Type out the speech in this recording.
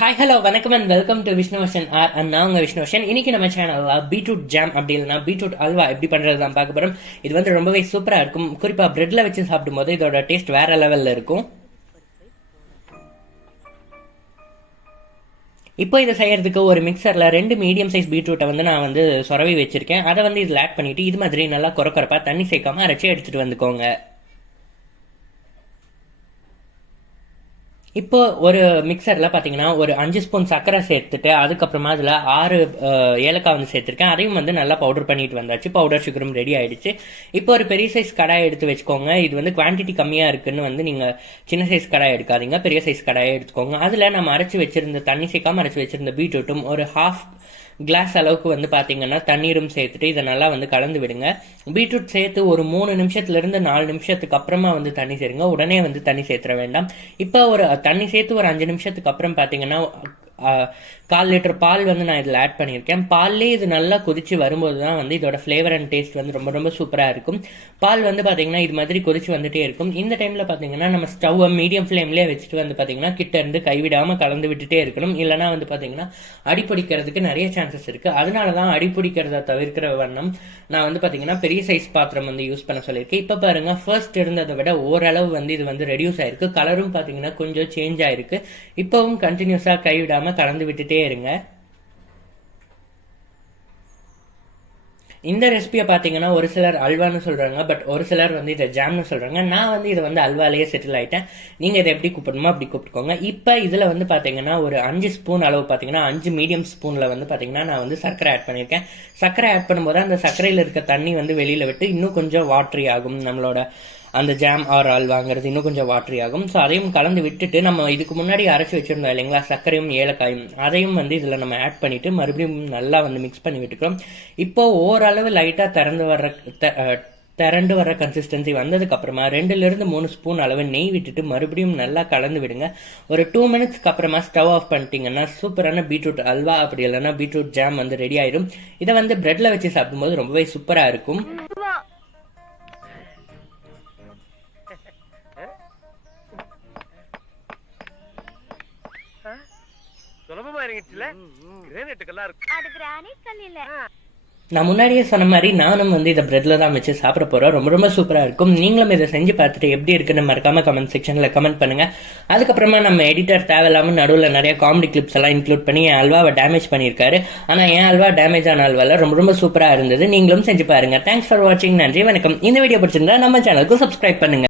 Hi hello வணக்கம் and welcome to Vishnuvarshan R and நான் உங்கள் விஷ்ணுவர்ஷன். இன்னைக்கு நம்ம சேனல்ல பீட்ரூட் ஜாம் அப்படி இல்லைனா பீட்ரூட் அல்வா எப்படி பண்றது தான் பார்க்க போறோம். இது வந்து ரொம்பவே சூப்பரா இருக்கும். குறிப்பா பிரெட்ல வச்சு சாப்பிடும் போது இதோட டேஸ்ட் வேற லெவல்ல இருக்கும். இப்போ இதை செய்யறதுக்கு ஒரு மிக்சர்ல 2 மீடியம் சைஸ் பீட்ரூட்டை வந்து நான் வந்து சொரவி வச்சிருக்கேன். அதை வந்து இதில் ஆட் பண்ணிட்டு இது மாதிரி நல்லா கொரப்பா தண்ணி சேர்க்காம அரைச்சி எடுத்துட்டு வந்துக்கோங்க. இப்போ ஒரு மிக்சர்ல பாத்தீங்கன்னா ஒரு 5 ஸ்பூன் சர்க்கரை சேர்த்துட்டு அதுக்கப்புறமா அதுல 6 ஏலக்காய் வந்து சேர்த்திருக்கேன். அதையும் வந்து நல்லா பவுடர் பண்ணிட்டு வந்தாச்சு. பவுடர் சுகரும் ரெடி ஆயிடுச்சு. இப்போ ஒரு பெரிய சைஸ் கடாயை எடுத்து வச்சுக்கோங்க. இது வந்து குவான்டிட்டி கம்மியா இருக்குன்னு வந்து நீங்க சின்ன சைஸ் கடாயை எடுக்காதீங்க, பெரிய சைஸ் கடாயை எடுத்துக்கோங்க. அதுல நம்ம அரைச்சு வச்சிருந்த தண்ணி சேர்க்காம அரைச்சு வச்சிருந்த பீட்ரூட்டும் ஒரு ஹாஃப் கிளாஸ் அளவுக்கு வந்து பாத்தீங்கன்னா தண்ணீரும் சேர்த்துட்டு இதை நல்லா வந்து கலந்து விடுங்க. பீட்ரூட் சேர்த்து ஒரு 3 நிமிஷத்துல இருந்து 4 நிமிஷத்துக்கு அப்புறமா வந்து தண்ணி சேருங்க. உடனே வந்து தண்ணி சேர்த்துற வேண்டாம். இப்போ ஒரு தண்ணி சேர்த்து ஒரு 5 நிமிஷத்துக்கு அப்புறம் பாத்தீங்கன்னா 1/4 லிட்டர் பால் வந்து நான் இதில் ஆட் பண்ணியிருக்கேன். பால்லேயே இது நல்லா கொதிச்சு வரும்போது தான் வந்து இதோட ஃப்ளேவர் அண்ட் டேஸ்ட் வந்து ரொம்ப ரொம்ப சூப்பராக இருக்கும். பால் வந்து பார்த்தீங்கன்னா இது மாதிரி கொதிச்சு வந்துட்டே இருக்கும். இந்த டைமில் பார்த்தீங்கன்னா நம்ம ஸ்டவ்வை மீடியம் ஃப்ளேம்லேயே வச்சுட்டு வந்து பார்த்தீங்கன்னா கிட்ட இருந்து கைவிடாமல் கலந்து விட்டுட்டே இருக்கணும். இல்லைனா வந்து பார்த்தீங்கன்னா அடிப்பிடிக்கிறதுக்கு நிறைய சான்சஸ் இருக்குது. அதனால தான் அடிப்பிடிக்கிறத தவிர்க்கிற வண்ணம் நான் வந்து பார்த்தீங்கன்னா பெரிய சைஸ் பாத்திரம் வந்து யூஸ் பண்ண சொல்லியிருக்கேன். இப்போ பாருங்க, ஃபர்ஸ்ட் இருந்ததை விட ஓரளவு வந்து இது வந்து ரெடியூஸ் ஆயிருக்கு. கலரும் பார்த்தீங்கன்னா கொஞ்சம் சேஞ்ச் ஆயிருக்கு. இப்போவும் கண்டினியூஸாக கைவிடாமல் கலந்து விட்டுட்டே இருங்க. இந்த ரெசிபியை பார்த்தீங்கன்னா ஒரு சிலர் அல்வான்னு சொல்றாங்க, பட் ஒரு சிலர் வந்து இதை ஜாம்னு சொல்றாங்க. நான் வந்து இதை வந்து அல்வாலேயே செட்டில் ஆயிட்டேன். நீங்க இதை எப்படி கூப்பிடணுமோ அப்படி கூப்பிட்டுக்கோங்க. இப்போ இதுல வந்து பாத்தீங்கன்னா ஒரு 5 ஸ்பூன் அளவு பாத்தீங்கன்னா 5 மீடியம் ஸ்பூன்ல வந்து பாத்தீங்கன்னா நான் வந்து சர்க்கரை ஆட் பண்ணியிருக்கேன். சர்க்கரை ஆட் பண்ணும்போது அந்த சர்க்கரையில இருக்க தண்ணி வந்து வெளியில விட்டு இன்னும் கொஞ்சம் வாட்டரி ஆகும். நம்மளோட அந்த ஜாம் ஆர் அல்வாங்கிறது இன்னும் கொஞ்சம் வாட்டரி ஆகும். ஸோ அதையும் கலந்து விட்டுட்டு நம்ம இதுக்கு முன்னாடி அரைச்சி வச்சிருந்தோம் இல்லைங்களா சர்க்கரையும் ஏலக்காயும், அதையும் வந்து இதில் நம்ம ஆட் பண்ணிட்டு மறுபடியும் நல்லா வந்து மிக்ஸ் பண்ணி விட்டுக்கிறோம். இப்போ ஓரளவு லைட்டாக திரண்டு வர்ற கன்சிஸ்டன்சி வந்ததுக்கு அப்புறமா 2-3 ஸ்பூன் அளவு நெய் விட்டுட்டு மறுபடியும் நல்லா கலந்து விடுங்க. ஒரு 2 மினிட்ஸ்க்கு அப்புறமா ஸ்டவ் ஆஃப் பண்ணிட்டீங்கன்னா சூப்பரான பீட்ரூட் அல்வா அப்படி இல்லைன்னா பீட்ரூட் ஜாம் வந்து ரெடி ஆயிடும். இதை வந்து பிரெட்ல வச்சு சாப்பிடும்போது ரொம்பவே சூப்பரா இருக்கும். நான் முன்னாடியே சொன்ன மாதிரி நானும் வந்து இதை பிரெட்ல தான் வச்சு சாப்பிட போறோம். ரொம்ப ரொம்ப சூப்பரா இருக்கும். நீங்களும் இதை செஞ்சு பார்த்துட்டு எப்படி இருக்குன்னு மறக்காம கமெண்ட் செக்ஷன்ல கமெண்ட் பண்ணுங்க. அதுக்கப்புறமா நம்ம எடிட்டர் தேவையில்லாம நடுவில் நிறைய காமெடி கிளிப்ஸ் எல்லாம் இன்க்ளூட் பண்ணி என் அல்வாவை டேமேஜ் பண்ணியிருக்காரு. ஆனா என் அல்வா டேமேஜ் ஆன அல்வால ரொம்ப ரொம்ப சூப்பரா இருந்தது. நீங்களும் செஞ்சு பாருங்க. தேங்க்ஸ் ஃபார் வாட்சிங். நன்றி, வணக்கம். இந்த வீடியோ பிடிச்சிருந்தா நம்ம சேனலுக்கு சப்ஸ்கிரைப் பண்ணுங்க.